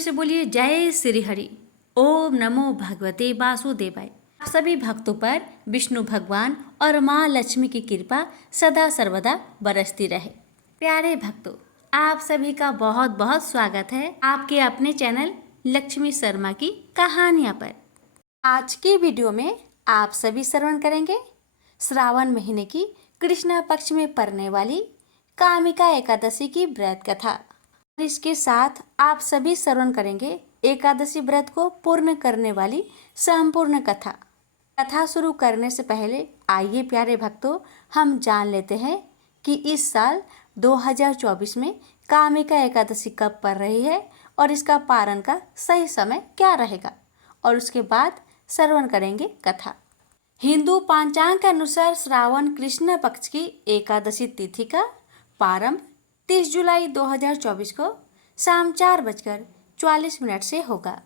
से बोलिए जय श्री हरि। ओम नमो भगवते वासुदेवाय। आप सभी भक्तों पर विष्णु भगवान और माँ लक्ष्मी की कृपा सदा सर्वदा बरसती रहे। प्यारे भक्तों, आप सभी का बहुत बहुत स्वागत है आपके अपने चैनल लक्ष्मी शर्मा की कहानियाँ पर। आज की वीडियो में आप सभी श्रवण करेंगे श्रावण महीने की कृष्ण पक्ष में पड़ने वाली कामिका एकादशी की व्रत कथा। इसके साथ आप सभी श्रवण करेंगे एकादशी व्रत को पूर्ण करने वाली संपूर्ण कथा। कथा शुरू करने से पहले आइए प्यारे भक्तों, हम जान लेते हैं कि इस साल 2024 में कामिका एकादशी कब पड़ रही है और इसका पारण का सही समय क्या रहेगा, और उसके बाद श्रवण करेंगे कथा। हिंदू पंचांग के अनुसार श्रावण कृष्ण पक्ष की एकादशी तिथि का प्रारंभ 30 जुलाई 2024 को शाम 4:44 से होगा।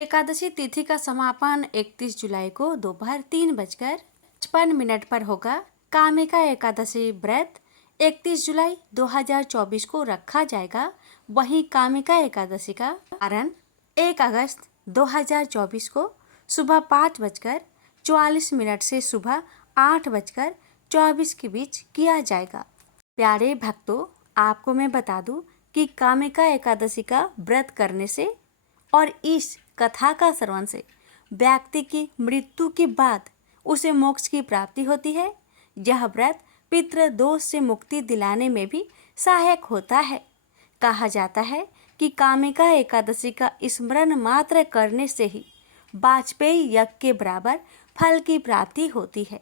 एकादशी तिथि का समापन 31 जुलाई को दोपहर 3:55 पर होगा। कामिका एकादशी व्रत 31 जुलाई 2024 को रखा जाएगा। वहीं कामिका एकादशी का पारण 1 अगस्त 2024 को सुबह 5:44 से सुबह 8:24 के बीच किया जाएगा। प्यारे भक्तों, आपको मैं बता दूं कि कामिका एकादशी का व्रत करने से और इस कथा का श्रवण से व्यक्ति की मृत्यु के बाद उसे मोक्ष की प्राप्ति होती है। यह व्रत पितृ दोष से मुक्ति दिलाने में भी सहायक होता है। कहा जाता है कि कामिका एकादशी का स्मरण मात्र करने से ही वाजपेयी यज्ञ के बराबर फल की प्राप्ति होती है।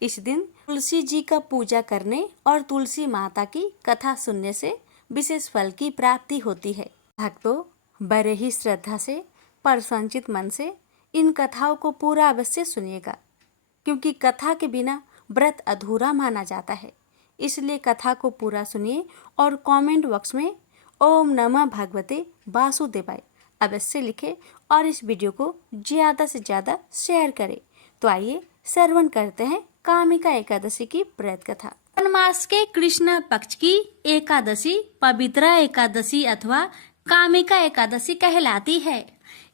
इस दिन तुलसी जी का पूजा करने और तुलसी माता की कथा सुनने से विशेष फल की प्राप्ति होती है। भक्तों, बड़े ही श्रद्धा से प्रसन्नचित मन से इन कथाओं को पूरा अवश्य सुनिएगा, क्योंकि कथा के बिना व्रत अधूरा माना जाता है। इसलिए कथा को पूरा सुनिए और कमेंट बॉक्स में ओम नमः भगवते वासुदेवाय अवश्य लिखें और इस वीडियो को ज़्यादा से ज़्यादा शेयर करें। तो आइए श्रवण करते हैं कामिका एकादशी की व्रत कथा। श्रावण मास के कृष्ण पक्ष की एकादशी पवित्र एकादशी अथवा कामिका एकादशी कहलाती है।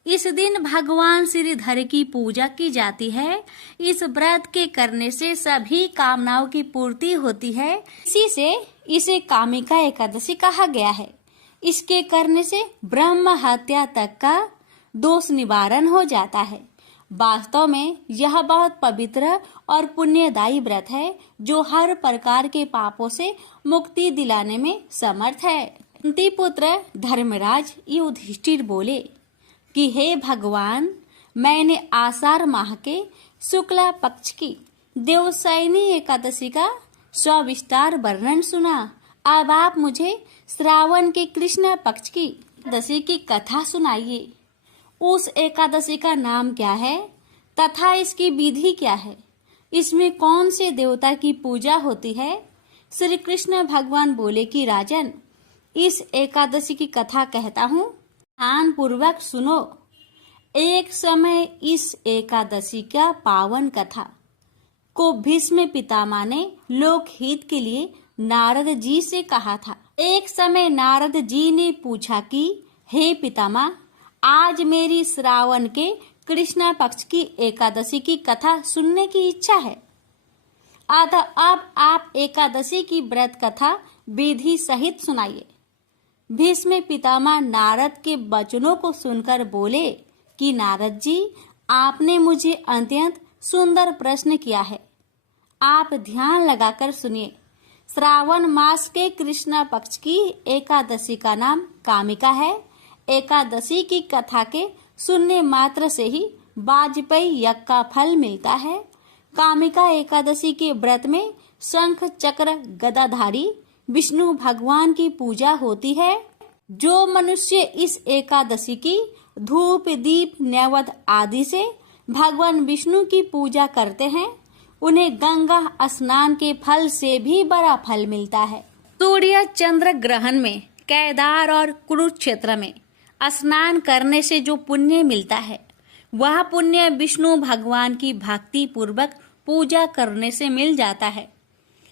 इस दिन भगवान श्रीधर की पूजा की जाती है। इस व्रत के करने से सभी कामनाओं की पूर्ति होती है। इसी से इसे कामिका एकादशी कहा गया है। इसके करने से ब्रह्म हत्या तक का दोष निवारण हो जाता है। वास्तव में यह बहुत पवित्र और पुण्यदायी व्रत है, जो हर प्रकार के पापों से मुक्ति दिलाने में समर्थ है। कुंती पुत्र धर्मराज युधिष्ठिर बोले कि हे भगवान, मैंने आषाढ़ माह के शुक्ला पक्ष की देवशयनी एकादशी का सविस्तार वर्णन सुना। अब आप मुझे श्रावण के कृष्ण पक्ष की एकादशी की कथा सुनाइए। उस एकादशी का नाम क्या है तथा इसकी विधि क्या है? इसमें कौन से देवता की पूजा होती है? श्री कृष्ण भगवान बोले कि राजन, इस एकादशी की कथा कहता हूँ, ध्यान पूर्वक सुनो। एक समय इस एकादशी का पावन कथा को भीष्म पितामह ने लोकहित के लिए नारद जी से कहा था। एक समय नारद जी ने पूछा कि हे पितामह, आज मेरी श्रावण के कृष्ण पक्ष की एकादशी की कथा सुनने की इच्छा है। अतः अब आप एकादशी की व्रत कथा विधि सहित सुनाइए। भीष्म पितामह नारद के वचनों को सुनकर बोले कि नारद जी, आपने मुझे अत्यंत सुंदर प्रश्न किया है। आप ध्यान लगाकर सुनिए। श्रावण मास के कृष्ण पक्ष की एकादशी का नाम कामिका है। एकादशी की कथा के सुनने मात्र से ही वाजपेयी यज्ञ का फल मिलता है। कामिका एकादशी के व्रत में शंख चक्र गदाधारी विष्णु भगवान की पूजा होती है। जो मनुष्य इस एकादशी की धूप दीप नैवेद्य आदि से भगवान विष्णु की पूजा करते हैं, उन्हें गंगा स्नान के फल से भी बड़ा फल मिलता है। सूर्य चंद्र ग्रहण में केदार और कुरुक्षेत्र में स्नान करने से जो पुण्य मिलता है, वह पुण्य विष्णु भगवान की भक्ति पूर्वक पूजा करने से मिल जाता है।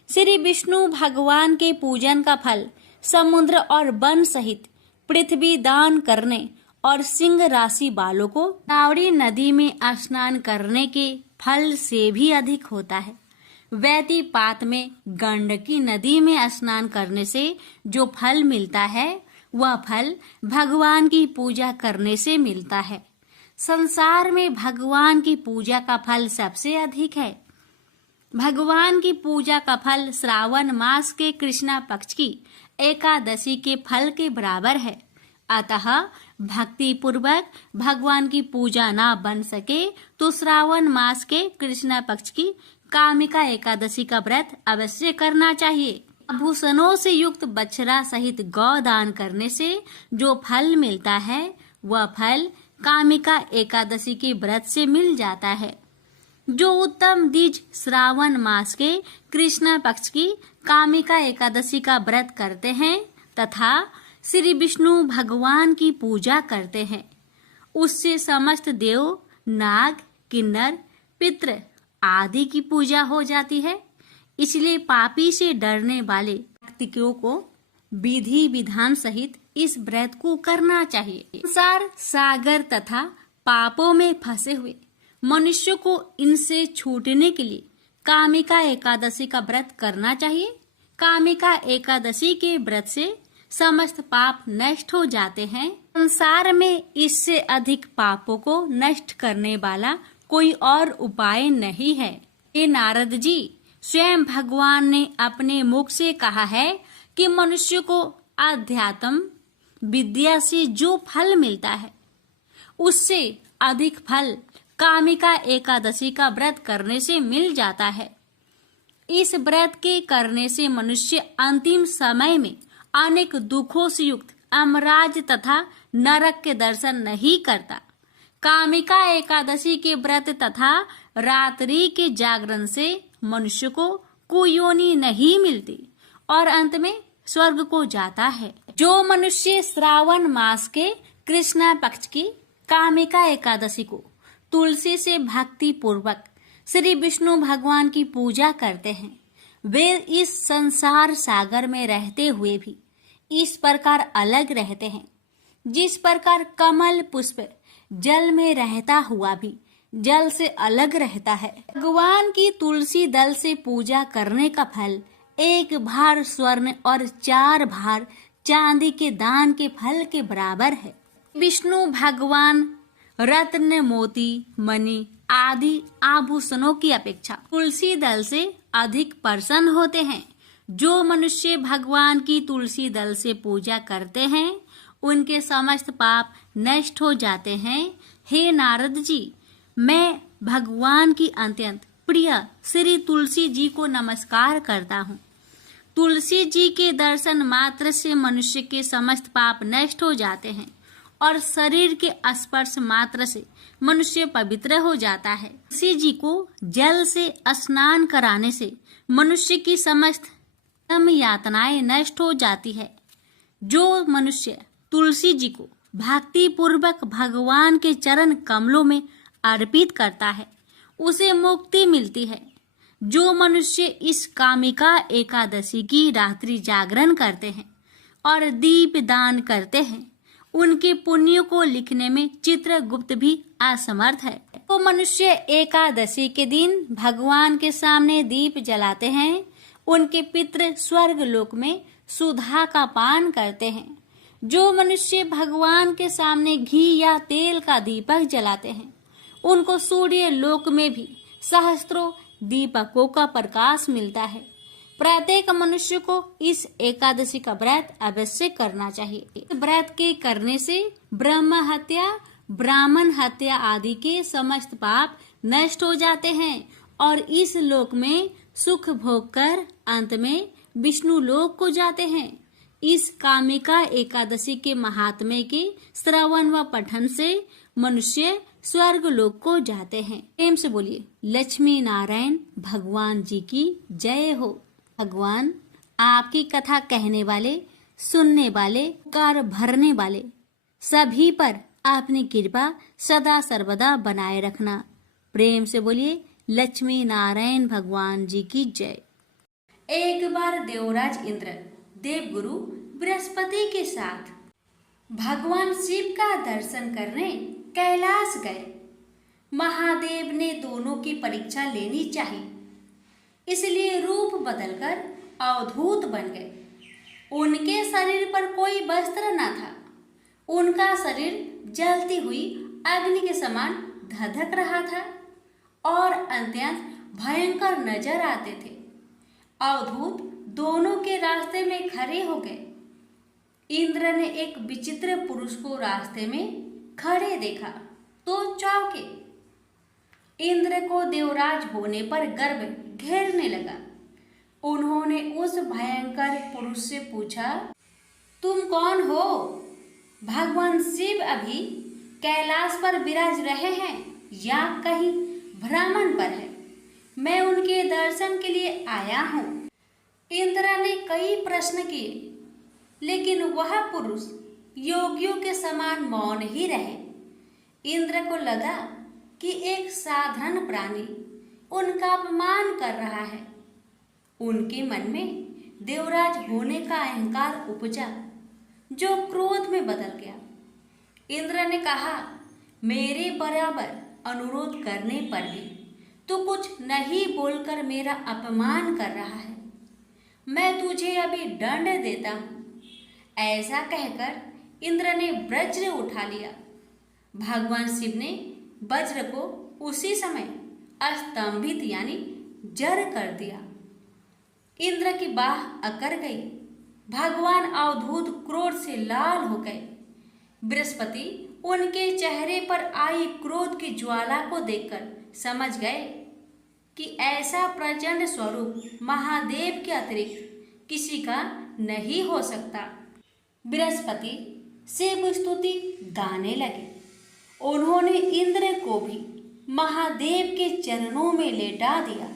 श्री विष्णु भगवान के पूजन का फल समुद्र और वन सहित पृथ्वी दान करने और सिंह राशि वालों को गोदावरी नदी में स्नान करने के फल से भी अधिक होता है। व्यतिपात में गंडकी नदी में स्नान करने से जो फल मिलता है वह फल भगवान की पूजा करने से मिलता है। संसार में भगवान की पूजा का फल सबसे अधिक है। भगवान की पूजा का फल श्रावण मास के कृष्णा पक्ष की एकादशी के फल के बराबर है। अतः भक्ति पूर्वक भगवान की पूजा ना बन सके तो श्रावण मास के कृष्णा पक्ष की कामिका एकादशी का व्रत अवश्य करना चाहिए। आभूषणों से युक्त बछड़ा सहित गौदान करने से जो फल मिलता है वह फल कामिका एकादशी के व्रत से मिल जाता है। जो उत्तम द्विज श्रावण मास के कृष्णा पक्ष की कामिका एकादशी का व्रत करते हैं तथा श्री विष्णु भगवान की पूजा करते हैं, उससे समस्त देव, नाग, किन्नर, पितृ आदि की पूजा हो जाती है। इसलिए पापी से डरने वाले व्यक्तियों को विधि विधान सहित इस व्रत को करना चाहिए। संसार सागर तथा पापों में फंसे हुए मनुष्य को इनसे छूटने के लिए कामिका एकादशी का व्रत करना चाहिए। कामिका एकादशी के व्रत से समस्त पाप नष्ट हो जाते हैं। संसार में इससे अधिक पापों को नष्ट करने वाला कोई और उपाय नहीं है। हे नारद जी, स्वयं भगवान ने अपने मुख से कहा है कि मनुष्य को अध्यात्म विद्या से जो फल मिलता है उससे अधिक फल कामिका एकादशी का व्रत करने से मिल जाता है। इस व्रत के करने से मनुष्य अंतिम समय में अनेक दुखों से युक्त अमराज तथा नरक के दर्शन नहीं करता। कामिका एकादशी के व्रत तथा रात्रि के जागरण से मनुष्य को कुयोनि नहीं मिलती और अंत में स्वर्ग को जाता है। जो मनुष्य श्रावण मास के कृष्णा पक्ष की कामिका एकादशी को तुलसी से भक्ति पूर्वक श्री विष्णु भगवान की पूजा करते हैं, वे इस संसार सागर में रहते हुए भी इस प्रकार अलग रहते हैं जिस प्रकार कमल पुष्प जल में रहता हुआ भी जल से अलग रहता है। भगवान की तुलसी दल से पूजा करने का फल 1 भार स्वर्ण और 4 भार चांदी के दान के फल के बराबर है। विष्णु भगवान रत्न, मोती, मणि आदि आभूषणों की अपेक्षा तुलसी दल से अधिक प्रसन्न होते हैं। जो मनुष्य भगवान की तुलसी दल से पूजा करते हैं उनके समस्त पाप नष्ट हो जाते हैं। हे नारद जी, मैं भगवान की अत्यंत प्रिय श्री तुलसी जी को नमस्कार करता हूँ। तुलसी जी के दर्शन मात्र से मनुष्य के समस्त पाप नष्ट हो जाते हैं और शरीर के स्पर्श मात्र से मनुष्य पवित्र हो जाता है। तुलसी जी को जल से स्नान कराने से मनुष्य की समस्त यातनाएं नष्ट हो जाती है। जो मनुष्य तुलसी जी को भक्ति पूर्वक भगवान के चरण कमलों में अर्पित करता है उसे मुक्ति मिलती है। जो मनुष्य इस कामिका एकादशी की रात्रि जागरण करते हैं और दीप दान करते हैं उनके पुण्यों को लिखने में चित्रगुप्त भी असमर्थ है। तो मनुष्य एकादशी के दिन भगवान के सामने दीप जलाते हैं, उनके पितृ स्वर्ग लोक में सुधा का पान करते हैं। जो मनुष्य भगवान के सामने घी या तेल का दीपक जलाते हैं उनको सूर्य लोक में भी सहस्त्रों दीपकों का प्रकाश मिलता है। प्रत्येक मनुष्य को इस एकादशी का व्रत अवश्य करना चाहिए। इस व्रत के करने से ब्रह्म हत्या, ब्राह्मण हत्या आदि के समस्त पाप नष्ट हो जाते हैं और इस लोक में सुख भोग कर अंत में विष्णु लोक को जाते हैं। इस कामिका एकादशी के महात्म्य के श्रवण व पठन से मनुष्य स्वर्ग लोक को जाते हैं। प्रेम से बोलिए लक्ष्मी नारायण भगवान जी की जय हो। भगवान आपकी कथा कहने वाले, सुनने वाले, कार भरने वाले सभी पर अपनी कृपा सदा सर्वदा बनाए रखना। प्रेम से बोलिए लक्ष्मी नारायण भगवान जी की जय। एक बार देवराज इंद्र देवगुरु बृहस्पति के साथ भगवान शिव का दर्शन करने कैलाश गए। महादेव ने दोनों की परीक्षा लेनी चाहिए, इसलिए रूप बदलकर अवधूत बन गए। उनके शरीर पर कोई वस्त्र न था। उनका शरीर जलती हुई अग्नि के समान धधक रहा था और अत्यंत भयंकर नजर आते थे। अवधूत दोनों के रास्ते में खड़े हो गए। इंद्र ने एक विचित्र पुरुष को रास्ते में खड़े देखा तो चौंके। इंद्र को देवराज होने पर गर्व घेरने लगा। उन्होंने उस भयंकर पुरुष से पूछा, तुम कौन हो? भगवान शिव अभी कैलाश पर विराज रहे हैं या कहीं भ्रमण पर है? मैं उनके दर्शन के लिए आया हूँ। इंद्र ने कई प्रश्न किए, लेकिन वह पुरुष योगियों के समान मौन ही रहे। इंद्र को लगा कि एक साधारण प्राणी उनका अपमान कर रहा है। उनके मन में देवराज होने का अहंकार उपजा, जो क्रोध में बदल गया। इंद्र ने कहा, मेरे बराबर अनुरोध करने पर भी तू कुछ नहीं बोलकर मेरा अपमान कर रहा है। मैं तुझे अभी दंड देता हूँ। ऐसा कहकर इंद्र ने वज्र उठा लिया। भगवान शिव ने वज्र को उसी समय स्तंभित यानी जड़ कर दिया। इंद्र की बाह अकड़ गई। भगवान अवधूत क्रोध से लाल हो गए। बृहस्पति उनके चेहरे पर आई क्रोध की ज्वाला को देखकर समझ गए कि ऐसा प्रचंड स्वरूप महादेव के अतिरिक्त किसी का नहीं हो सकता। बृहस्पति शिव स्तुति गाने लगे। उन्होंने इंद्र को भी महादेव के चरणों में लेटा दिया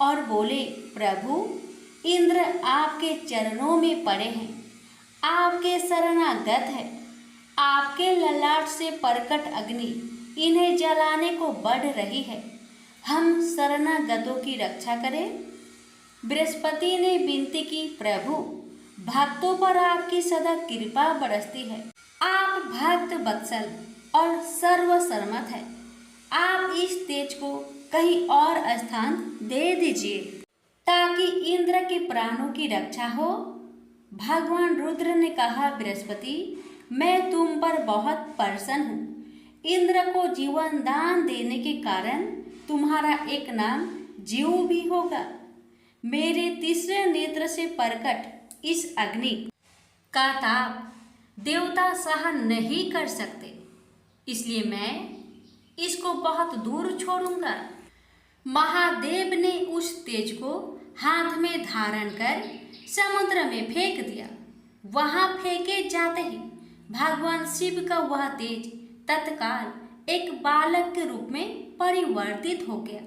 और बोले, प्रभु, इंद्र आपके चरणों में पड़े हैं, आपके शरणागत है। आपके ललाट से प्रकट अग्नि इन्हें जलाने को बढ़ रही है। हम शरणागतों की रक्षा करें। बृहस्पति ने विनती की, प्रभु, भक्तों पर आपकी सदा कृपा बरसती है। आप भक्त वत्सल और सर्वसम्मत है। आप इस तेज को कहीं और स्थान दे दीजिए ताकि इंद्र के प्राणों की रक्षा हो। भगवान रुद्र ने कहा, बृहस्पति, मैं तुम पर बहुत प्रसन्न हूँ। इंद्र को जीवन दान देने के कारण तुम्हारा एक नाम जीव भी होगा। मेरे तीसरे नेत्र से प्रकट इस अग्नि का ताप देवता सहन नहीं कर सकते, इसलिए मैं इसको बहुत दूर छोड़ूंगा। महादेव ने उस तेज को हाथ में धारण कर समुद्र में फेंक दिया। वहां फेंके जाते ही भगवान शिव का वह तेज तत्काल एक बालक के रूप में परिवर्तित हो गया।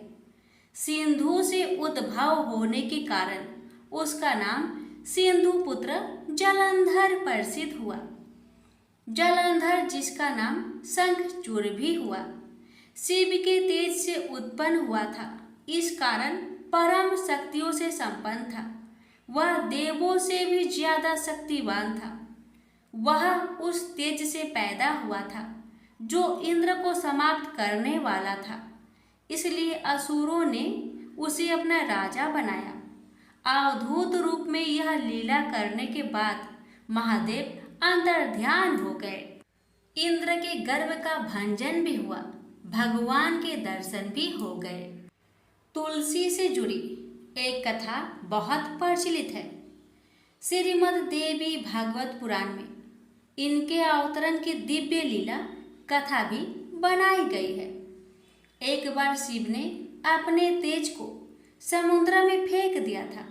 सिंधु से उद्भव होने के कारण उसका नाम सिंधु पुत्र जलंधर प्रसिद्ध हुआ। जलंधर जिसका नाम शंखचूड़ भी हुआ, शिव के तेज से उत्पन्न हुआ था। इस कारण परम शक्तियों से संपन्न था। वह देवों से भी ज्यादा शक्तिवान था। वह उस तेज से पैदा हुआ था जो इंद्र को समाप्त करने वाला था। इसलिए असुरों ने उसे अपना राजा बनाया। अवधूत रूप में यह लीला करने के बाद महादेव अंतर्ध्यान हो गए। इंद्र के गर्व का भंजन भी हुआ। भगवान के दर्शन भी हो गए। तुलसी से जुड़ी एक कथा बहुत प्रचलित है। श्रीमद् देवी भागवत पुराण में इनके अवतरण की दिव्य लीला कथा भी बनाई गई है। एक बार शिव ने अपने तेज को समुद्र में फेंक दिया था।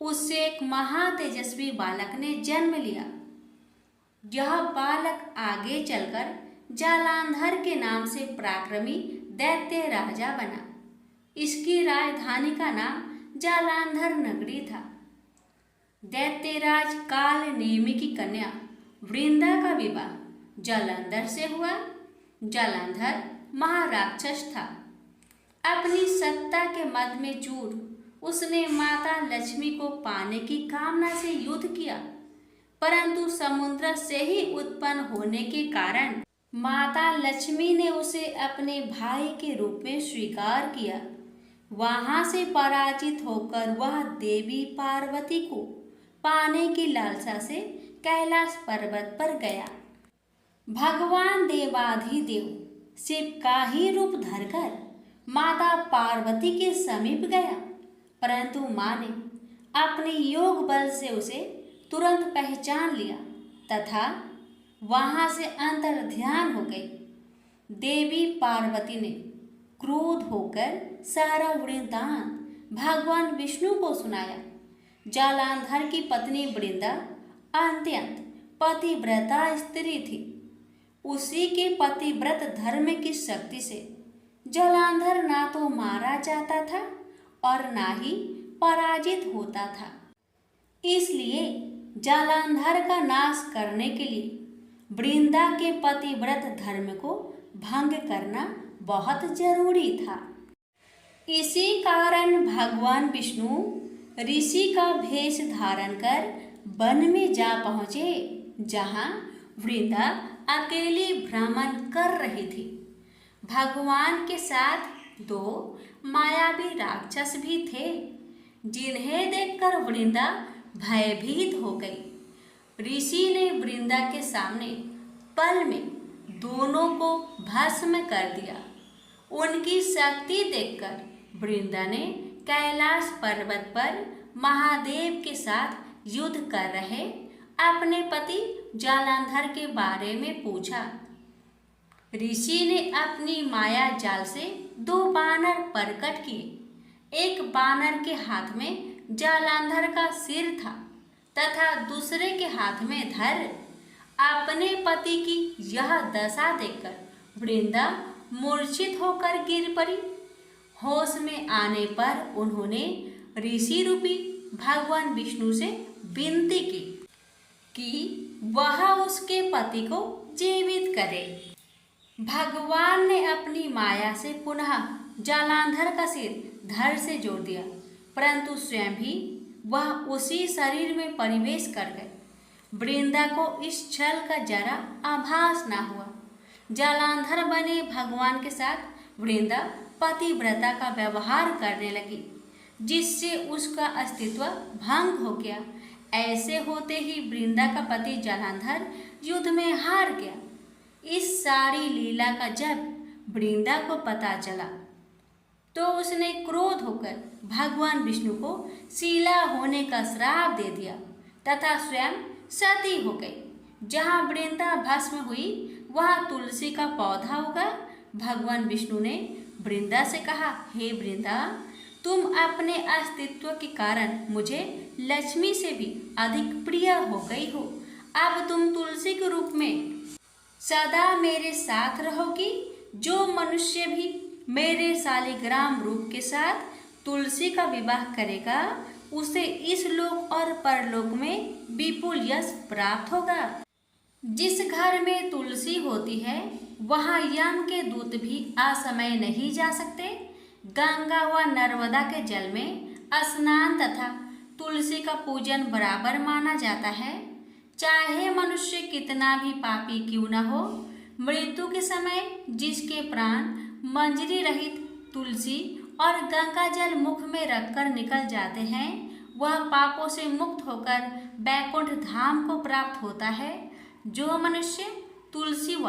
उससे एक महातेजस्वी बालक ने जन्म लिया। यह बालक आगे चलकर जालंधर के नाम से पराक्रमी दैत्य राजा बना। इसकी राजधानी का नाम जालंधर नगरी था। दैत्यराज काल नेमि की कन्या वृंदा का विवाह जालंधर से हुआ। जालंधर महाराक्षस था। अपनी सत्ता के मद में चूर उसने माता लक्ष्मी को पाने की कामना से युद्ध किया, परंतु समुद्र से ही उत्पन्न होने के कारण माता लक्ष्मी ने उसे अपने भाई के रूप में स्वीकार किया। वहां से पराजित होकर वह देवी पार्वती को पाने की लालसा से कैलाश पर्वत पर गया। भगवान देवाधिदेव शिव का ही रूप धरकर माता पार्वती के समीप गया, परंतु मां ने अपने योग बल से उसे तुरंत पहचान लिया तथा वहां से अंतर ध्यान हो गई। देवी पार्वती ने क्रोध होकर सारा वृत्तांत भगवान विष्णु को सुनाया। जालंधर की पत्नी वृंदा अत्यंत पतिव्रता स्त्री थी। उसी के पतिव्रत धर्म की शक्ति से जालंधर ना तो मारा जाता था और ना ही पराजित होता था। इसलिए जालंधर का नाश करने के लिए वृंदा के पतिव्रत धर्म को भंग करना बहुत जरूरी था। इसी कारण भगवान विष्णु ऋषि का वेश धारण कर वन में जा पहुँचे, जहाँ वृंदा अकेली भ्रमण कर रही थी। भगवान के साथ दो मायावी राक्षस भी थे, जिन्हें देखकर वृंदा भयभीत हो गई। ऋषि ने वृंदा के सामने पल में दोनों को भस्म कर दिया। उनकी शक्ति देखकर वृंदा ने कैलाश पर्वत पर महादेव के साथ युद्ध कर रहे अपने पति जालंधर के बारे में पूछा। ऋषि ने अपनी माया जाल से दो बानर प्रकट किए। एक बानर के हाथ में जालंधर का सिर था तथा दूसरे के हाथ में धर। अपने पति की यह दशा देखकर वृंदा मूर्छित होकर गिर पड़ी। होश में आने पर उन्होंने ऋषि रूपी भगवान विष्णु से विनती की कि वह उसके पति को जीवित करे। भगवान ने अपनी माया से पुनः जालंधर का सिर धड़ से जोड़ दिया, परंतु स्वयं भी वह उसी शरीर में प्रवेश कर गए। वृंदा को इस छल का जरा आभास न हुआ। जालंधर बने भगवान के साथ वृंदा पतिव्रता का व्यवहार करने लगी, जिससे उसका अस्तित्व भंग हो गया। ऐसे होते ही वृंदा का पति जालंधर युद्ध में हार गया। इस सारी लीला का जब वृंदा को पता चला तो उसने क्रोध होकर भगवान विष्णु को शीला होने का श्राप दे दिया तथा स्वयं सती हो गई। जहाँ वृंदा भस्म हुई वहाँ तुलसी का पौधा उगा। भगवान विष्णु ने वृंदा से कहा, हे वृंदा, तुम अपने अस्तित्व के कारण मुझे लक्ष्मी से भी अधिक प्रिय हो गई हो। अब तुम तुलसी के रूप में सदा मेरे साथ रहोगी। जो मनुष्य भी मेरे शालिग्राम रूप के साथ तुलसी का विवाह करेगा उसे इस लोक और परलोक में विपुल यश प्राप्त होगा। जिस घर में तुलसी होती है वहाँ यम के दूत भी असमय नहीं जा सकते। गंगा व नर्मदा के जल में स्नान तथा तुलसी का पूजन बराबर माना जाता है। चाहे मनुष्य कितना भी पापी क्यों न हो, मृत्यु के समय जिसके प्राण मंजरी रहित तुलसी और गंगा जल मुख में रखकर निकल जाते हैं, वह पापों से मुक्त होकर बैकुंठ धाम को प्राप्त होता है। जो मनुष्य तुलसी व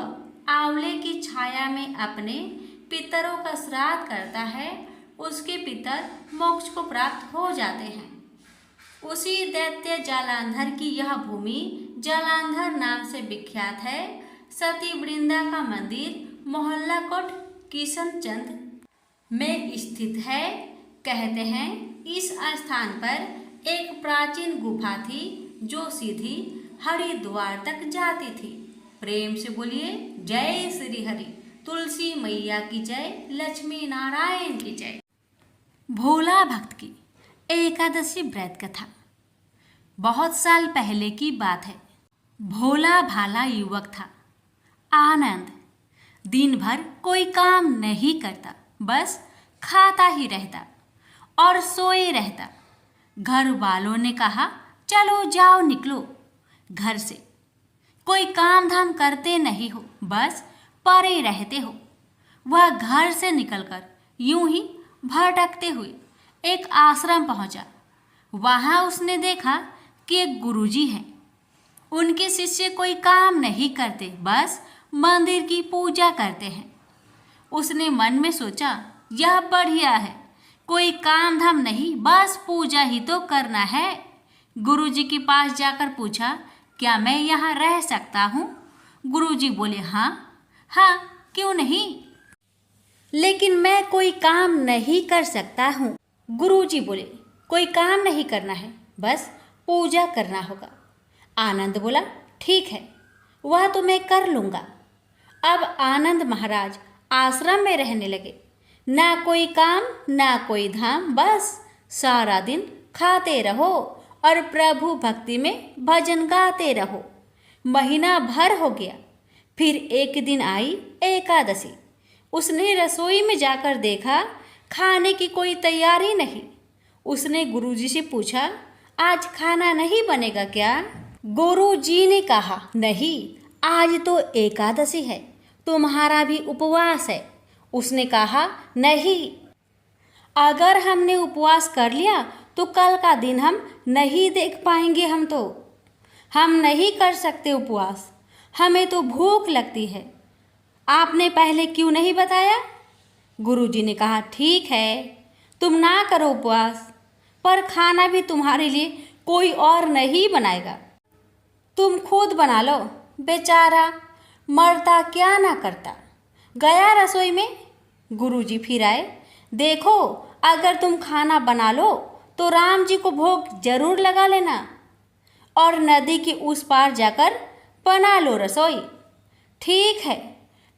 आंवले की छाया में अपने पितरों का श्राद्ध करता है, उसके पितर मोक्ष को प्राप्त हो जाते हैं। उसी दैत्य जालंधर की यह भूमि जालंधर नाम से विख्यात है। सती वृंदा का मंदिर मोहल्ला कोट किशनचंद में स्थित है। कहते हैं इस स्थान पर एक प्राचीन गुफा थी जो सीधी हरिद्वार तक जाती थी। प्रेम से बोलिए जय श्री हरि। तुलसी मैया की जय, लक्ष्मी नारायण की जय। भोला भक्त की एकादशी व्रत कथा। बहुत साल पहले की बात है। भोला भाला युवक था। आनंद दिन भर कोई काम नहीं करता, बस खाता ही रहता और सोए रहता। घर वालों ने कहा, चलो जाओ निकलो, घर से कोई काम धाम करते नहीं हो, बस पड़े रहते हो। वह घर से निकलकर यूं ही भटकते हुए एक आश्रम पहुंचा। वहां उसने देखा कि एक गुरुजी हैं। उनके शिष्य कोई काम नहीं करते, बस मंदिर की पूजा करते हैं। उसने मन में सोचा, यह बढ़िया है, कोई काम धाम नहीं, बस पूजा ही तो करना है। गुरुजी के पास जाकर पूछा, क्या मैं यहाँ रह सकता हूँ? गुरुजी बोले, हाँ हाँ, क्यों नहीं, लेकिन मैं कोई काम नहीं कर सकता हूँ। गुरुजी बोले, कोई काम नहीं करना है, बस पूजा करना होगा। आनंद बोला, ठीक है, वह तो मैं कर लूँगा। अब आनंद महाराज आश्रम में रहने लगे। ना कोई काम ना कोई धाम, बस सारा दिन खाते रहो और प्रभु भक्ति में भजन गाते रहो। महीना भर हो गया। फिर एक दिन आई एकादशी। उसने रसोई में जाकर देखा, खाने की कोई तैयारी नहीं। उसने गुरुजी से पूछा, आज खाना नहीं बनेगा क्या? गुरुजी ने कहा, नहीं, आज तो एकादशी है, तुम्हारा भी उपवास है। उसने कहा, नहीं, अगर हमने उपवास कर लिया तो कल का दिन हम नहीं देख पाएंगे। हम नहीं कर सकते उपवास, हमें तो भूख लगती है। आपने पहले क्यों नहीं बताया? गुरुजी ने कहा, ठीक है, तुम ना करो उपवास, पर खाना भी तुम्हारे लिए कोई और नहीं बनाएगा, तुम खुद बना लो। बेचारा मरता क्या ना करता। गया रसोई में। गुरुजी फिर आए। देखो, अगर तुम खाना बना लो तो राम जी को भोग जरूर लगा लेना और नदी के उस पार जाकर बना लो रसोई। ठीक है।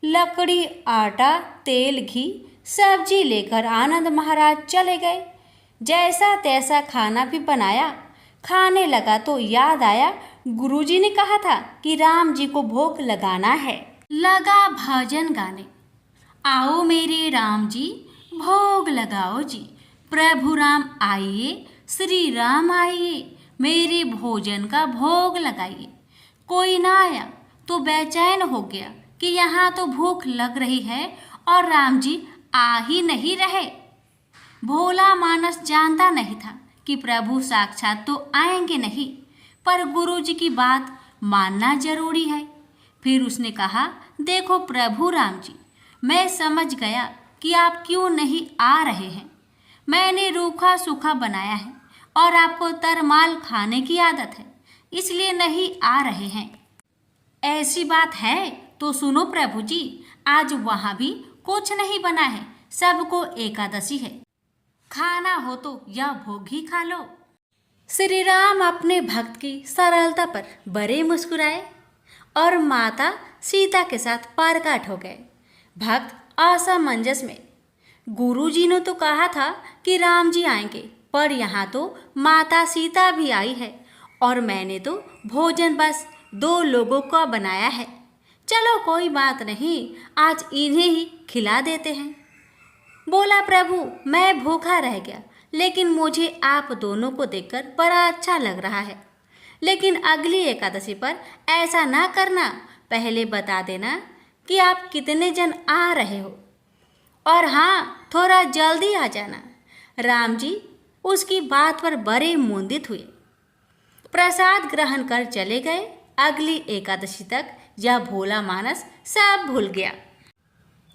लकड़ी, आटा, तेल, घी, सब्जी लेकर आनंद महाराज चले गए। जैसा तैसा खाना भी बनाया। खाने लगा तो याद आया, गुरुजी ने कहा था कि राम जी को भोग लगाना है। लगा भजन गाने, आओ मेरे राम जी भोग लगाओ जी, प्रभु राम आइए, श्री राम आइए, मेरे भोजन का भोग लगाइए। कोई ना आया तो बेचैन हो गया कि यहाँ तो भूख लग रही है और राम जी आ ही नहीं रहे। भोला मानस जानता नहीं था कि प्रभु साक्षात तो आएंगे नहीं, पर गुरुजी की बात मानना जरूरी है। फिर उसने कहा, देखो प्रभु राम जी, मैं समझ गया कि आप क्यों नहीं आ रहे हैं। मैंने रूखा सूखा बनाया है और आपको तरमाल खाने की आदत है, इसलिए नहीं आ रहे हैं। ऐसी बात है तो सुनो प्रभु जी, आज वहाँ भी कुछ नहीं बना है, सबको एकादशी है, खाना हो तो यह भोग ही खा लो। श्री राम अपने भक्त की सरलता पर बड़े मुस्कुराए और माता सीता के साथ प्रकट हो गए। भक्त असमंजस में, गुरुजी ने तो कहा था कि राम जी आएंगे, पर यहाँ तो माता सीता भी आई है और मैंने तो भोजन बस 2 लोगों का बनाया है। चलो कोई बात नहीं, आज इन्हें ही खिला देते हैं। बोला, प्रभु मैं भूखा रह गया, लेकिन मुझे आप दोनों को देखकर बड़ा अच्छा लग रहा है। लेकिन अगली एकादशी पर ऐसा ना करना, पहले बता देना कि आप कितने जन आ रहे हो, और हाँ, थोड़ा जल्दी आ जाना। राम जी उसकी बात पर बड़े मुंदित हुए। प्रसाद ग्रहण कर चले गए। अगली एकादशी तक यह भोला मानस सब भूल गया।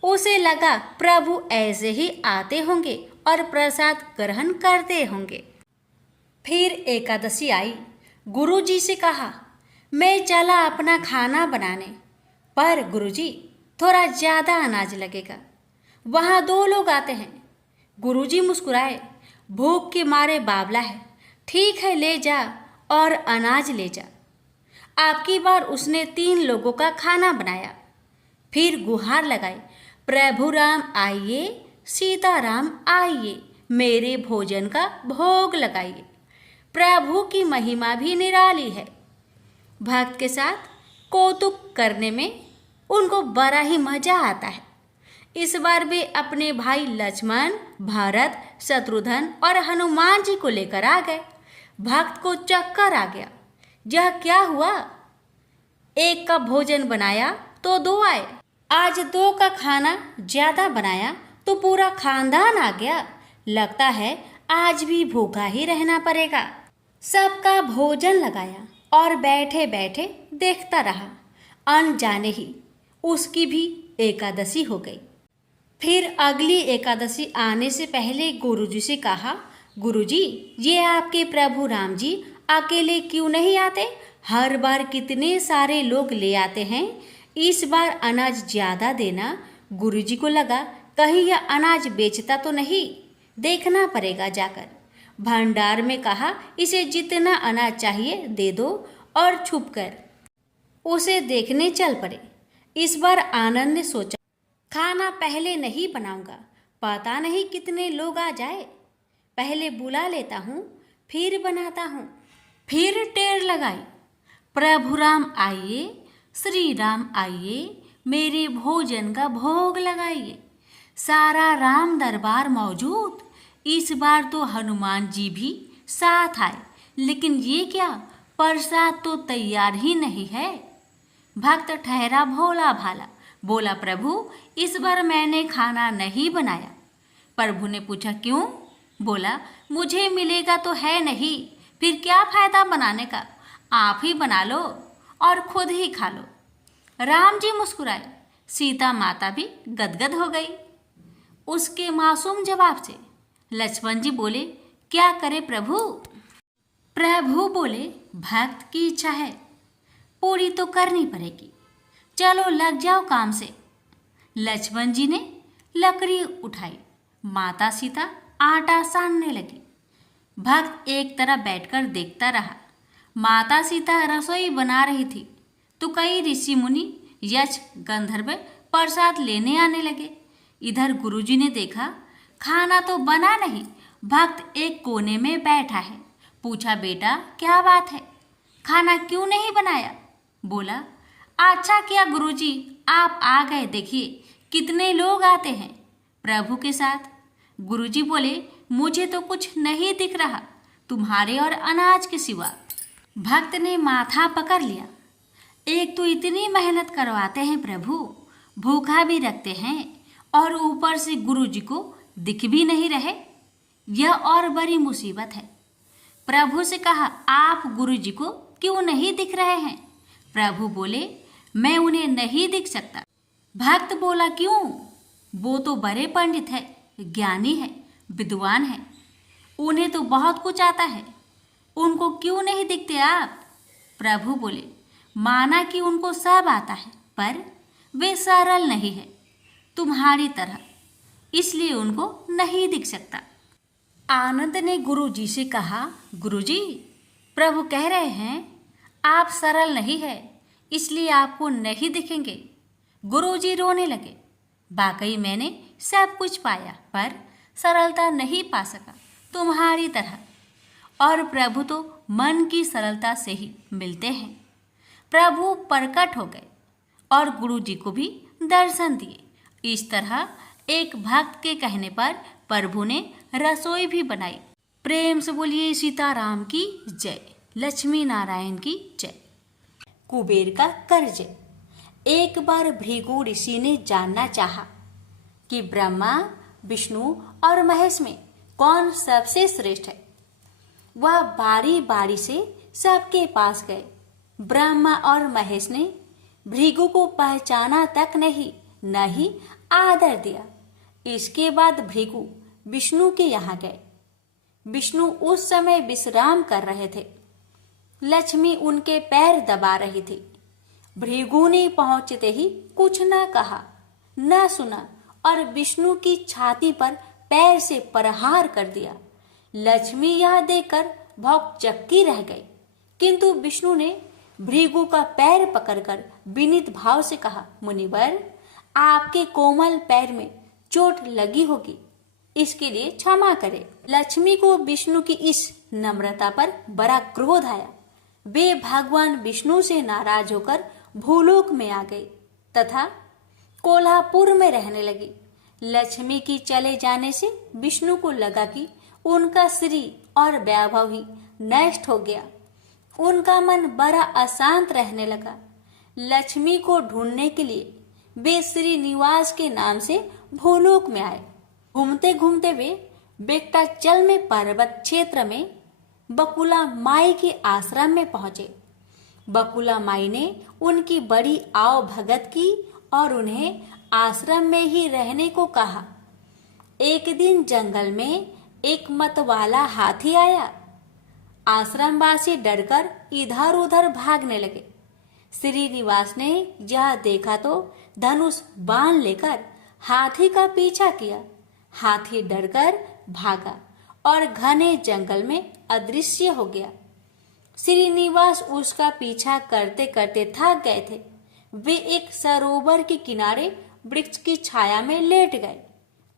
उसे लगा प्रभु ऐसे ही आते होंगे और प्रसाद ग्रहण करते होंगे। फिर एकादशी आई। गुरुजी से कहा, मैं चला अपना खाना बनाने, पर गुरुजी थोड़ा ज़्यादा अनाज लगेगा, वहाँ 2 लोग आते हैं। गुरुजी मुस्कुराए, भूख के मारे बावला है, ठीक है ले जा और अनाज ले जा। आपकी बार उसने 3 लोगों का खाना बनाया। फिर गुहार लगाई, प्रभु राम आइए, सीता राम आइए, मेरे भोजन का भोग लगाइए। प्रभु की महिमा भी निराली है। भक्त के साथ कौतुक करने में उनको बड़ा ही मजा आता है। इस बार वे अपने भाई लक्ष्मण, भरत, शत्रुघ्न और हनुमान जी को लेकर आ गए। भक्त को चक्कर आ गया। यह क्या हुआ? एक का भोजन बनाया तो दो आए, आज दो का खाना ज्यादा बनाया तो पूरा खानदान आ गया। लगता है आज भी भूखा ही रहना पड़ेगा। सबका भोजन लगाया और बैठे बैठे देखता रहा। अनजाने ही उसकी भी एकादशी हो गई। फिर अगली एकादशी आने से पहले गुरुजी से कहा, गुरुजी, ये आपके प्रभु राम जी अकेले क्यों नहीं आते? हर बार कितने सारे लोग ले आते हैं। इस बार अनाज ज्यादा देना। गुरुजी को लगा कहीं यह अनाज बेचता तो नहीं, देखना पड़ेगा जाकर। भंडार में कहा, इसे जितना अनाज चाहिए दे दो, और छुपकर उसे देखने चल पड़े। इस बार आनंद ने सोचा, खाना पहले नहीं बनाऊंगा, पता नहीं कितने लोग आ जाए, पहले बुला लेता हूँ फिर बनाता हूँ। फिर टेर लगाई, प्रभु राम आइए, श्री राम आइए, मेरे भोजन का भोग लगाइए। सारा राम दरबार मौजूद। इस बार तो हनुमान जी भी साथ आए, लेकिन ये क्या, प्रसाद तो तैयार ही नहीं है। भक्त ठहरा भोला भाला, बोला, प्रभु इस बार मैंने खाना नहीं बनाया। प्रभु ने पूछा, क्यों? बोला, मुझे मिलेगा तो है नहीं, फिर क्या फायदा बनाने का, आप ही बना लो और खुद ही खा लो। राम जी मुस्कुराए, सीता माता भी गदगद हो गई उसके मासूम जवाब से। लक्ष्मण जी बोले, क्या करे प्रभु? प्रभु बोले, भक्त की इच्छा है, पूरी तो करनी पड़ेगी, चलो लग जाओ काम से। लक्ष्मण जी ने लकड़ी उठाई, माता सीता आटा सानने लगी। भक्त एक तरफ बैठकर देखता रहा। माता सीता रसोई बना रही थी तो कई ऋषि मुनि, यक्ष, गंधर्व प्रसाद लेने आने लगे। इधर गुरुजी ने देखा खाना तो बना नहीं, भक्त एक कोने में बैठा है। पूछा, बेटा क्या बात है, खाना क्यों नहीं बनाया? बोला, अच्छा किया गुरुजी आप आ गए, देखिए कितने लोग आते हैं प्रभु के साथ। गुरुजी बोले, मुझे तो कुछ नहीं दिख रहा तुम्हारे और अनाज के सिवा। भक्त ने माथा पकड़ लिया, एक तो इतनी मेहनत करवाते हैं प्रभु, भूखा भी रखते हैं और ऊपर से गुरुजी को दिख भी नहीं रहे, यह और बड़ी मुसीबत है। प्रभु से कहा, आप गुरुजी को क्यों नहीं दिख रहे हैं? प्रभु बोले, मैं उन्हें नहीं दिख सकता। भक्त बोला, क्यों? वो तो बड़े पंडित है, ज्ञानी है, विद्वान है, उन्हें तो बहुत कुछ आता है, उनको क्यों नहीं दिखते आप? प्रभु बोले, माना कि उनको सब आता है, पर वे सरल नहीं है तुम्हारी तरह, इसलिए उनको नहीं दिख सकता। आनंद ने गुरुजी से कहा, गुरुजी प्रभु कह रहे हैं आप सरल नहीं है, इसलिए आपको नहीं दिखेंगे। गुरुजी रोने लगे, वाकई मैंने सब कुछ पाया पर सरलता नहीं पा सका तुम्हारी तरह, और प्रभु तो मन की सरलता से ही मिलते हैं। प्रभु प्रकट हो गए और गुरुजी को भी दर्शन दिए। इस तरह एक भक्त के कहने पर प्रभु ने रसोई भी बनाई। प्रेम से बोलिए सीताराम की जय, लक्ष्मी नारायण की जय। कुबेर का कर्ज। एक बार भृगु ऋषि ने जानना चाहा कि ब्रह्मा, विष्णु और महेश में कौन सबसे श्रेष्ठ है। वह बारी बारी से सबके पास गए। ब्रह्मा और महेश ने भृगु को पहचाना तक नहीं, न ही आदर दिया। इसके बाद भृगु विष्णु के यहाँ गए। विष्णु उस समय विश्राम कर रहे थे। लक्ष्मी उनके पैर दबा रही थी। भृगु ने पहुंचते ही कुछ न कहा न सुना और विष्णु की छाती पर पैर से प्रहार कर दिया। लक्ष्मी यह देखकर भौंकचक्की रह गई, किंतु विष्णु ने भृगु का पैर पकड़कर विनीत भाव से कहा, मुनिवर आपके कोमल पैर में चोट लगी होगी, इसके लिए क्षमा करें। लक्ष्मी को विष्णु की इस नम्रता पर बड़ा क्रोध आया। वे भगवान विष्णु से नाराज होकर भूलोक में आ गई तथा कोल्हापुर में रहने लगी। लक्ष्मी की चले जाने से विष्णु को लगा कि उनका श्री और वैभव ही नष्ट हो गया। उनका मन बड़ा अशांत रहने लगा। लक्ष्मी को ढूंढने के लिए वे श्रीनिवास के नाम से भूलोक में आए। घूमते घूमते वे बेक्टाचल में पर्वत क्षेत्र में बकुला माई के आश्रम में पहुंचे। बकुला माई ने उनकी बड़ी आव भगत की और उन्हें आश्रम में ही रहने को कहा। एक दिन जंगल में एक मतवाला हाथी आया। आश्रमवासी डरकर इधर उधर भागने लगे। श्रीनिवास ने यह देखा तो धनुष बाण लेकर हाथी का पीछा किया। हाथी डरकर भागा और घने जंगल में अदृश्य हो गया। श्रीनिवास उसका पीछा करते करते थक गए थे। वे एक सरोवर के किनारे वृक्ष की छाया में लेट गए।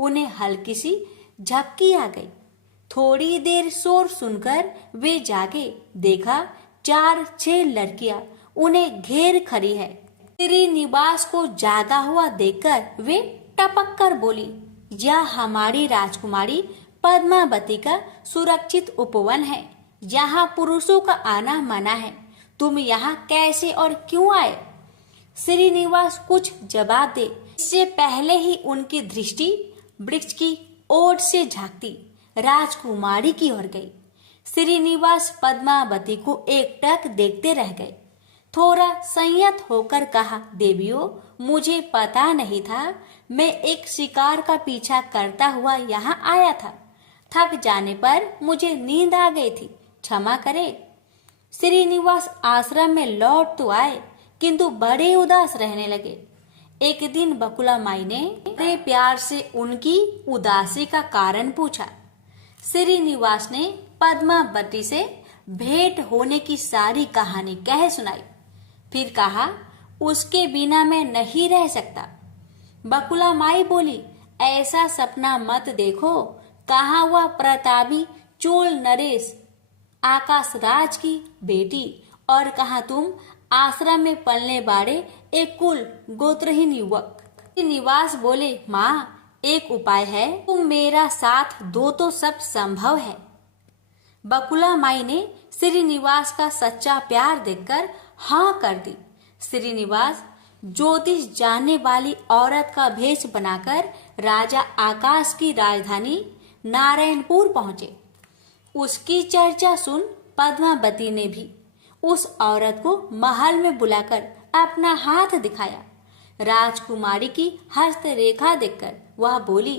उन्हें हल्की सी झपकी आ गई। थोड़ी देर शोर सुनकर वे जागे। देखा 4-6 लड़कियां उन्हें घेर खड़ी है। श्रीनिवास को जागा हुआ देखकर वे टपक कर बोली, यह हमारी राजकुमारी पद्मावती का सुरक्षित उपवन है। यहाँ पुरुषों का आना मना है। तुम यहाँ कैसे और क्यों आए? श्रीनिवास कुछ जवाब दे इससे पहले ही उनकी दृष्टि वृक्ष की ओर से झांकती राजकुमारी की ओर गई। श्रीनिवास पद्मावती को एकटक देखते रह गए। थोड़ा संयत होकर कहा, देवियों, मुझे पता नहीं था। मैं एक शिकार का पीछा करता हुआ यहाँ आया था। थक जाने पर मुझे नींद आ गई थी, क्षमा करे। श्रीनिवास आश्रम में लौट तो आए किंतु बड़े उदास रहने लगे। एक दिन बकुला माई ने बड़े प्यार से उनकी उदासी का कारण पूछा। श्रीनिवास ने पद्मावती से भेंट होने की सारी कहानी कह सुनाई। फिर कहा, उसके बिना मैं नहीं रह सकता। बकुला माई बोली, ऐसा सपना मत देखो। कहाँ हुआ प्रतापी चोल नरेश आकाश राज की बेटी, और कहा तुम आश्रम में पलने बाड़े एक कुल गोत्रहीन युवक। निवास बोले, माँ, एक उपाय है, तुम मेरा साथ दो तो सब संभव है। बकुला माई ने श्रीनिवास का सच्चा प्यार देखकर हाँ कर दी। श्रीनिवास ज्योतिष जानने वाली औरत का भेष बनाकर राजा आकाश की राजधानी नारायणपुर पहुंचे। उसकी चर्चा सुन पद्मावती ने भी उस औरत को महल में बुलाकर अपना हाथ दिखाया। राजकुमारी की हस्तरेखा देखकर वह बोली,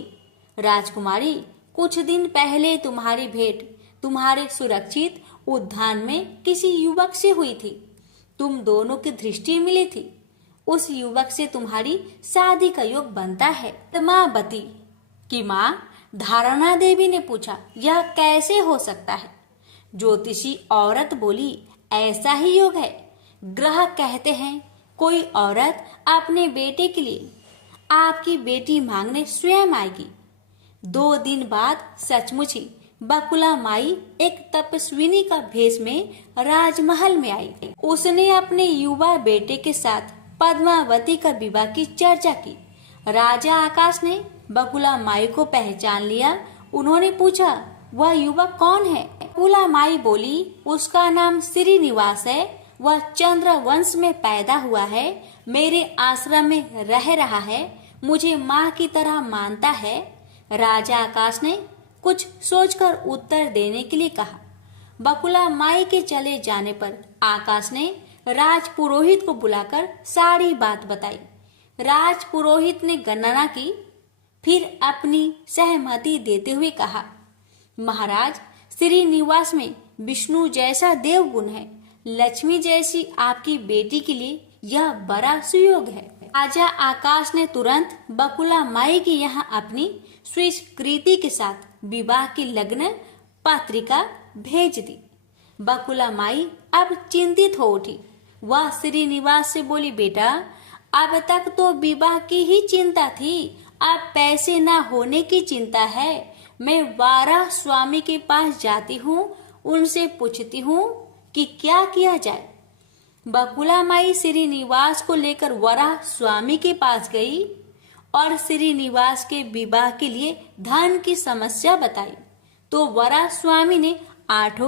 राजकुमारी, कुछ दिन पहले तुम्हारी भेंट तुम्हारे सुरक्षित उद्यान में किसी युवक से हुई थी। तुम दोनों की दृष्टि मिली थी। उस युवक से तुम्हारी शादी का योग बनता है। पद्मावती की माँ धारणा देवी ने पूछा, यह कैसे हो सकता है? ज्योतिषी औरत बोली, ऐसा ही योग है। ग्रह कहते हैं कोई औरत अपने बेटे के लिए आपकी बेटी मांगने स्वयं आएगी। 2 दिन बाद सचमुच ही बकुला माई एक तपस्विनी का भेष में राजमहल में आई। उसने अपने युवा बेटे के साथ पद्मावती का विवाह की चर्चा की। राजा आकाश ने बकुला माई को पहचान लिया। उन्होंने पूछा, वह युवक कौन है? बकुला माई बोली, उसका नाम श्रीनिवास है। वह चंद्र वंश में पैदा हुआ है। मेरे आश्रम में रह रहा है। मुझे माँ की तरह मानता है। राजा आकाश ने कुछ सोचकर उत्तर देने के लिए कहा। बकुला माई के चले जाने पर आकाश ने राज पुरोहित को बुलाकर सारी बात बताई। राज पुरोहित ने गणना की, फिर अपनी सहमति देते हुए कहा, महाराज, श्रीनिवास में विष्णु जैसा देवगुण है। लक्ष्मी जैसी आपकी बेटी के लिए यह बड़ा सुयोग है। राजा आकाश ने तुरंत बकुला माई की यहाँ अपनी स्वीकृति के साथ विवाह की लग्न पत्रिका भेज दी। बकुला माई अब चिंतित हो उठी। वह श्रीनिवास से बोली, बेटा, अब तक तो विवाह की ही चिंता थी, अब पैसे न होने की चिंता है। मैं वाराह स्वामी के पास जाती हूँ, उनसे पूछती हूँ कि क्या किया जाए। बकुला माई श्रीनिवास को लेकर वराह स्वामी के पास गई और श्रीनिवास के विवाह के लिए धन की समस्या बताई। तो वराह स्वामी ने 8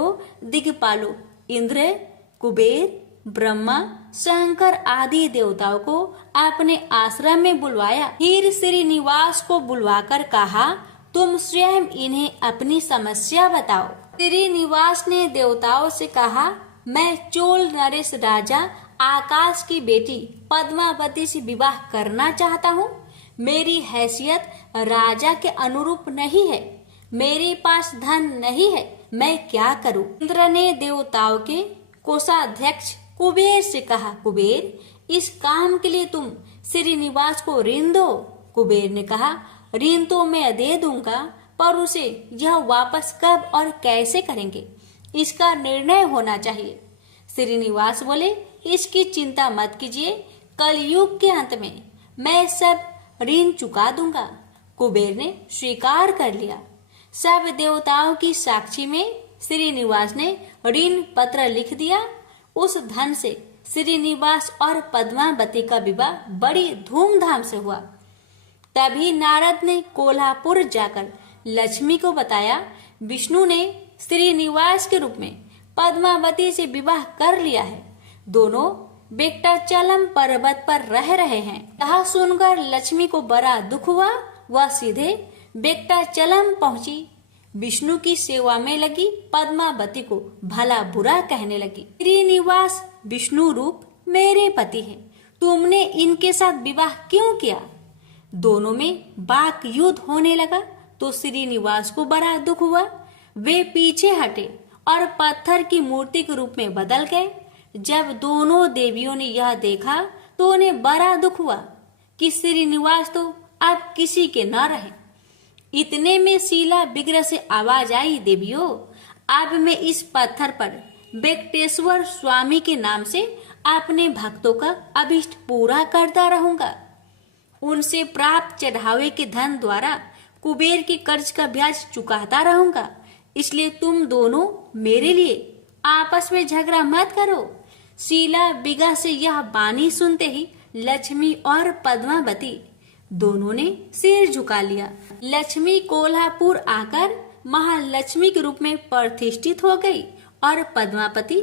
दिक्पालों इंद्र, कुबेर, ब्रह्मा, शंकर आदि देवताओं को अपने आश्रम में बुलवाया। फिर श्रीनिवास को बुलवाकर कहा, तुम स्वयं इन्हें अपनी समस्या बताओ। श्रीनिवास ने देवताओं से कहा, मैं चोल नरेश राजा आकाश की बेटी पद्मावती से विवाह करना चाहता हूँ। मेरी हैसियत राजा के अनुरूप नहीं है, मेरे पास धन नहीं है, मैं क्या करूँ। इंद्र ने देवताओं के कोषाध्यक्ष कुबेर से कहा, कुबेर, इस काम के लिए तुम श्रीनिवास को ऋण दो। कुबेर ने कहा, ऋण तो मैं दे दूंगा, पर उसे यह वापस कब और कैसे करेंगे, इसका निर्णय होना चाहिए। श्रीनिवास बोले, इसकी चिंता मत कीजिए, कलयुग के अंत में मैं सब ऋण चुका दूंगा। कुबेर ने स्वीकार कर लिया। सब देवताओं की साक्षी में श्रीनिवास ने ऋण पत्र लिख दिया। उस धन से श्रीनिवास और पद्मावती का विवाह बड़ी धूमधाम से हुआ। तभी नारद ने कोल्हापुर जाकर लक्ष्मी को बताया, विष्णु ने श्रीनिवास के रूप में पद्मावती से विवाह कर लिया है। दोनों वेंकटाचलम पर्वत पर रह रहे हैं। यह सुनकर लक्ष्मी को बड़ा दुख हुआ। वह सीधे वेंकटाचलम पहुंची। विष्णु की सेवा में लगी पद्मावती को भला बुरा कहने लगी। श्रीनिवास विष्णु रूप मेरे पति हैं, तुमने इनके साथ विवाह क्यों किया। दोनों में वाक युद्ध होने लगा तो श्रीनिवास को बड़ा दुख हुआ। वे पीछे हटे और पत्थर की मूर्ति के रूप में बदल गए। जब दोनों देवियों ने यह देखा तो उन्हें बड़ा दुख हुआ कि श्रीनिवास तो अब किसी के न रहे। इतने में शीला विग्रह से आवाज आई, देवियों, अब मैं इस पत्थर पर वेंकटेश्वर स्वामी के नाम से अपने भक्तों का अभिष्ट पूरा करता रहूंगा। उनसे प्राप्त चढ़ावे के धन द्वारा कुबेर के कर्ज का ब्याज चुकाता रहूंगा। इसलिए तुम दोनों मेरे लिए आपस में झगड़ा मत करो। शीला विग्रह से यह वाणी सुनते ही लक्ष्मी और पद्मावती दोनों ने सिर झुका लिया। लक्ष्मी कोल्हापुर आकर महालक्ष्मी के रूप में प्रतिष्ठित हो गई और पद्मावती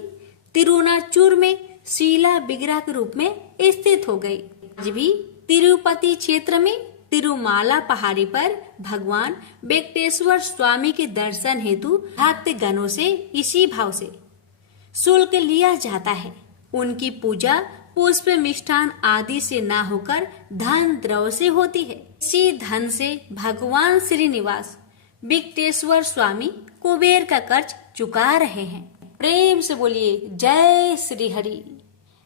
तिरुनाचूर में शीला विग्रह के रूप में स्थित हो गई। आज भी तिरुपति क्षेत्र में तिरुमाला पहाड़ी पर भगवान वेंकटेश्वर स्वामी के दर्शन हेतु भक्त गणों से इसी भाव से शुल्क लिया जाता है। उनकी पूजा पुष्प मिष्ठान आदि से ना होकर धन द्रव्य से होती है। इसी धन से भगवान श्रीनिवास वेंकटेश्वर स्वामी कुबेर का कर्ज चुका रहे हैं। प्रेम से बोलिए जय श्री हरि।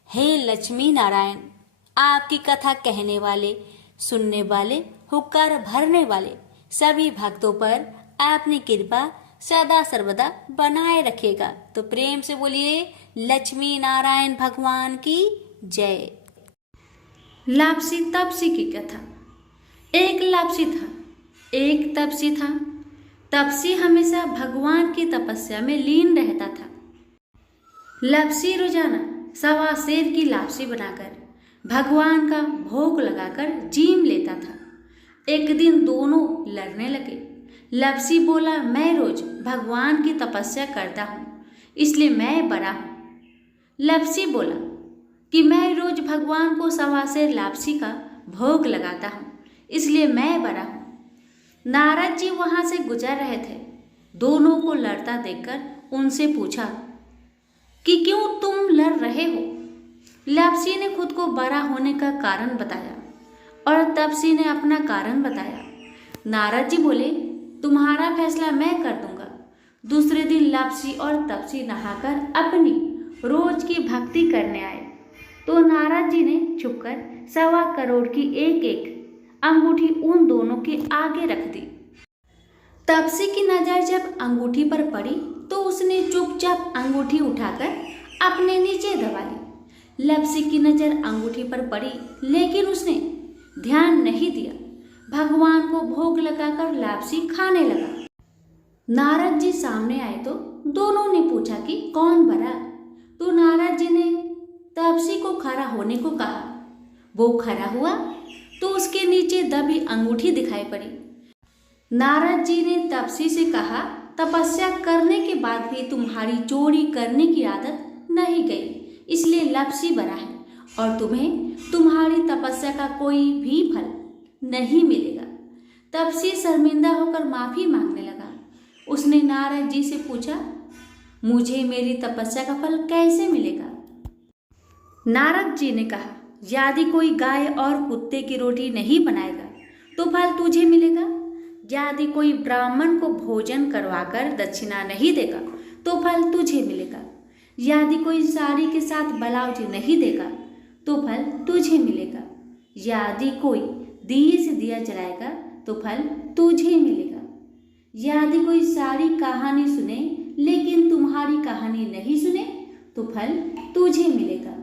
हे लक्ष्मी नारायण, आपकी कथा कहने वाले, सुनने वाले, हुक्कार भरने वाले सभी भक्तों पर आपने कृपा सदा सर्वदा बनाए रखेगा। तो प्रेम से बोलिए लक्ष्मी नारायण भगवान की जय। लापसी तपसी की कथा। एक लापसी था, एक तपसी था। तपसी हमेशा भगवान की तपस्या में लीन रहता था। लापसी रोजाना 1.25 सेर की लापसी बनाकर भगवान का भोग लगाकर जीम लेता था। एक दिन दोनों लड़ने लगे। लापसी बोला, मैं रोज भगवान की तपस्या करता हूँ, इसलिए मैं बड़ा हूँ। लापसी बोला कि मैं रोज भगवान को 1.25 सेर लापसी का भोग लगाता हूँ, इसलिए मैं बड़ा हूँ। नारद जी वहाँ से गुजर रहे थे। दोनों को लड़ता देखकर उनसे पूछा कि क्यों तुम लड़ रहे हो। लापसी ने खुद को बड़ा होने का कारण बताया और तपसी ने अपना कारण बताया। नारद जी बोले, तुम्हारा फैसला मैं कर दूंगा। दूसरे दिन लापसी और तपसी नहाकर अपनी रोज की भक्ति करने आए तो नारद जी ने छुपकर 1.25 करोड़ की एक एक अंगूठी उन दोनों के आगे रख दी। तपसी की नजर जब अंगूठी पर पड़ी तो उसने चुपचाप अंगूठी उठाकर अपने नीचे दबा ली। लापसी की नजर अंगूठी पर पड़ी लेकिन उसने ध्यान नहीं दिया। भगवान को भोग लगाकर लापसी खाने लगा। नारद जी सामने आए तो दोनों ने पूछा कि कौन बड़ा। तो नारद जी ने तपसी को खड़ा होने को कहा। वो खड़ा हुआ तो उसके नीचे दबी अंगूठी दिखाई पड़ी। नारद जी ने तपसी से कहा, तपस्या करने के बाद भी तुम्हारी चोरी करने की आदत नहीं गई, इसलिए लपसी बना है और तुम्हें तुम्हारी तपस्या का कोई भी फल नहीं मिलेगा। तब से शर्मिंदा होकर माफी मांगने लगा। उसने नारद जी से पूछा, मुझे मेरी तपस्या का फल कैसे मिलेगा? नारद जी ने कहा, यदि कोई गाय और कुत्ते की रोटी नहीं बनाएगा तो फल तुझे मिलेगा। यदि कोई ब्राह्मण को भोजन करवाकर दक्षिणा नहीं देगा तो फल तुझे मिलेगा। यदि कोई साड़ी के साथ ब्लाउज नहीं देगा तो फल तुझे मिलेगा। यदि कोई दिए से दिया जलाएगा तो फल तुझे मिलेगा। यदि कोई सारी कहानी सुने लेकिन तुम्हारी कहानी नहीं सुने तो फल तुझे मिलेगा।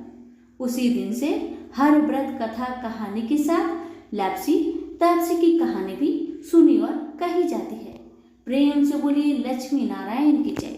उसी दिन से हर व्रत कथा कहानी के साथ लपसी तपसी की कहानी भी सुनी और कही जाती है। प्रेम से बोलिए लक्ष्मी नारायण की जय।